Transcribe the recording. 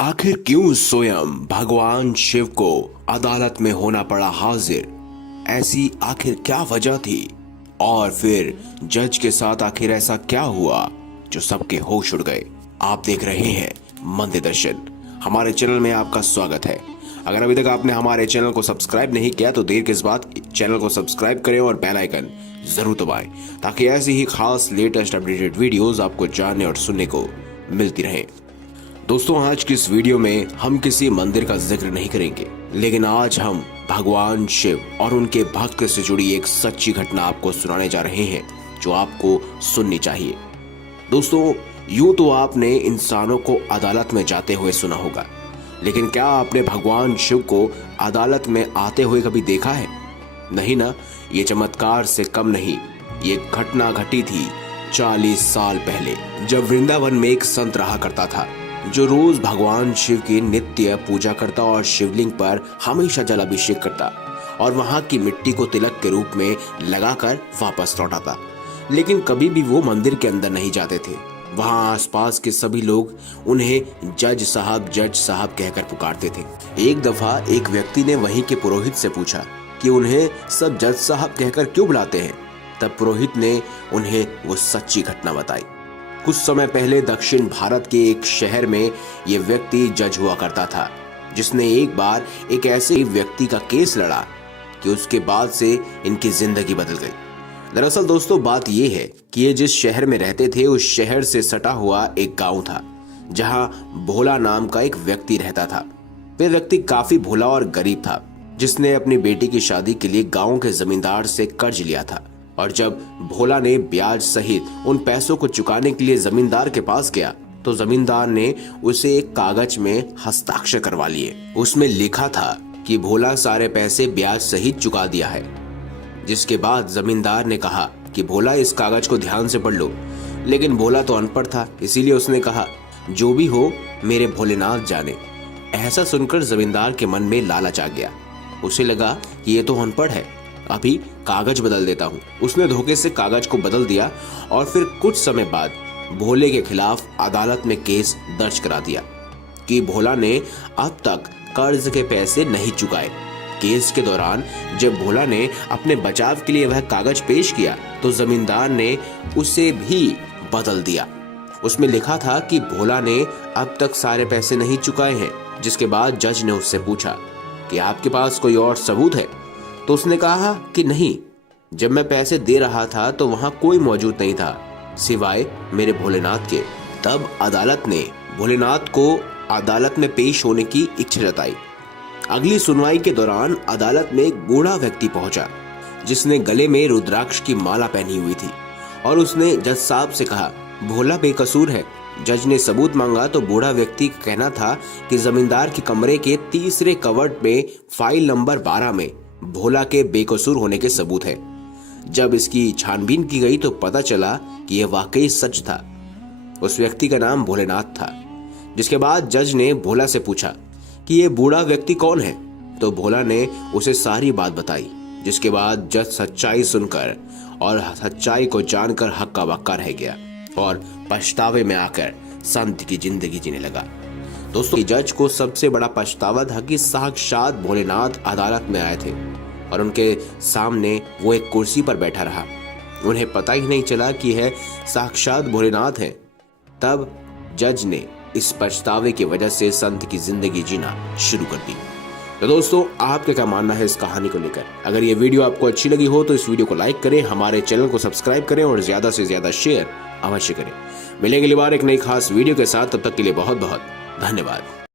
आखिर क्यों स्वयं भगवान शिव को अदालत में होना पड़ा हाजिर? ऐसी आखिर क्या वजह थी? और फिर जज के साथ आखिर ऐसा क्या हुआ जो सबके होश उड़ गए? आप देख रहे हैं मंदिर दर्शन। हमारे चैनल में आपका स्वागत है। अगर अभी तक आपने हमारे चैनल को सब्सक्राइब नहीं किया तो देर किस बात, चैनल को सब्सक्राइब करें और बेल आइकन जरूर दबाएं ताकि ऐसी ही खास लेटेस्ट अपडेटेड वीडियोस आपको जानने और सुनने को मिलती रहें। दोस्तों, आज की इस वीडियो में हम किसी मंदिर का जिक्र नहीं करेंगे, लेकिन आज हम भगवान शिव और उनके भक्त से जुड़ी एक सच्ची घटना आपको सुनाने जा रहे हैं जो आपको सुननी चाहिए। दोस्तों, यूं तो आपने इंसानों को अदालत में जाते हुए सुना होगा, लेकिन क्या आपने भगवान शिव को अदालत में आते हुए कभी देखा है? नहीं ना। ये चमत्कार से कम नहीं, ये घटना घटी थी 40 साल पहले, जब वृंदावन में एक संत रहा करता था जो रोज भगवान शिव की नित्य पूजा करता और शिवलिंग पर हमेशा जलाभिषेक करता और वहां की मिट्टी को तिलक के रूप में लगाकर वापस लौटाता। लेकिन कभी भी वो मंदिर के अंदर नहीं जाते थे। वहां आसपास के सभी लोग उन्हें जज साहब कहकर पुकारते थे। एक दफा एक व्यक्ति ने वहीं के पुरोहित से पूछा कि उन्हें सब जज साहब कहकर क्यों बुलाते हैं। तब पुरोहित ने उन्हें वो सच्ची घटना बताई। कुछ समय पहले दक्षिण भारत के एक शहर में ये व्यक्ति जज हुआ करता था, जिसने एक बार एक ऐसे व्यक्ति का केस लड़ा कि उसके बाद से इनकी जिंदगी बदल गई। दरअसल दोस्तों, बात ये है कि ये जिस शहर में रहते थे उस शहर से सटा हुआ एक गांव था जहां भोला नाम का एक व्यक्ति रहता था। वह व्यक्ति काफी भोला और गरीब था, जिसने अपनी बेटी की शादी के लिए गांव के जमींदार से कर्ज लिया था। और जब भोला ने ब्याज सहित उन पैसों को चुकाने के लिए जमींदार के पास गया तो जमींदार ने उसे एक कागज में हस्ताक्षर करवा लिए। उसमें लिखा था कि भोला सारे पैसे ब्याज सहित चुका दिया है। जिसके बाद जमींदार ने कहा कि भोला, इस कागज को ध्यान से पढ़ लो। लेकिन भोला तो अनपढ़ था, इसीलिए उसने कहा, जो भी हो मेरे भोलेनाथ जाने। ऐसा सुनकर जमींदार के मन में लालच आ गया। उसे लगा कि ये तो अनपढ़ है, अभी कागज बदल देता हूँ। उसने धोखे से कागज को बदल दिया और फिर कुछ समय बाद भोले के खिलाफ अदालत में केस दर्ज करा दिया कि भोला ने अब तक कर्ज के पैसे नहीं चुकाए। केस के दौरान जब भोला ने अपने बचाव के लिए वह कागज पेश किया तो जमींदार ने उसे भी बदल दिया। उसमें लिखा था कि भोला ने अब तक सारे पैसे नहीं चुकाए हैं। जिसके बाद जज ने उससे पूछा कि आपके पास कोई और सबूत है? तो उसने कहा कि नहीं, जब मैं पैसे दे रहा था तो वहां कोई मौजूद नहीं था सिवाय मेरे भोलेनाथ के। तब अदालत ने भोलेनाथ को अदालत में पेश होने की इच्छा जताई। अगली सुनवाई के दौरान अदालत में एक बूढ़ा व्यक्ति पहुंचा जिसने गले में रुद्राक्ष की माला पहनी हुई थी और उसने जज साहब से कहा, भोला बेकसूर है। जज ने सबूत मांगा तो बूढ़ा व्यक्ति का कहना था कि जमींदार के कमरे के तीसरे कवर्ट में फाइल नंबर 12 में भोला के बेकसूर होने के सबूत है। जब इसकी छानबीन की गई तो पता चला कि यह वाकई सच था। उस व्यक्ति का नाम भोलेनाथ था। जिसके बाद जज ने भोला से पूछा कि यह बूढ़ा व्यक्ति कौन है। तो भोला ने उसे सारी बात बताई। जिसके बाद जज सच्चाई सुनकर और सच्चाई को जानकर हक्का बक्का रह गया और पछतावे में आकर संत की जिंदगी जीने लगा। दोस्तों, जज को सबसे बड़ा पछतावा था कि साक्षात भोलेनाथ अदालत में आए थे और उनके सामने वो एक कुर्सी पर बैठा रहा। उन्हें पता ही नहीं चला कि यह साक्षात भोलेनाथ हैं। तब जज ने इस पछतावे की वजह से संत की जिंदगी जीना शुरू कर दी। तो दोस्तों, आपका क्या मानना है इस कहानी को लेकर? अगर ये वीडियो आपको अच्छी लगी हो तो इस वीडियो को लाइक करें, हमारे चैनल को सब्सक्राइब करें और ज्यादा से ज्यादा शेयर अवश्य करें। मिलेंगे अगली बार एक नई खास वीडियो के साथ। तब तक के लिए बहुत बहुत धन्यवाद।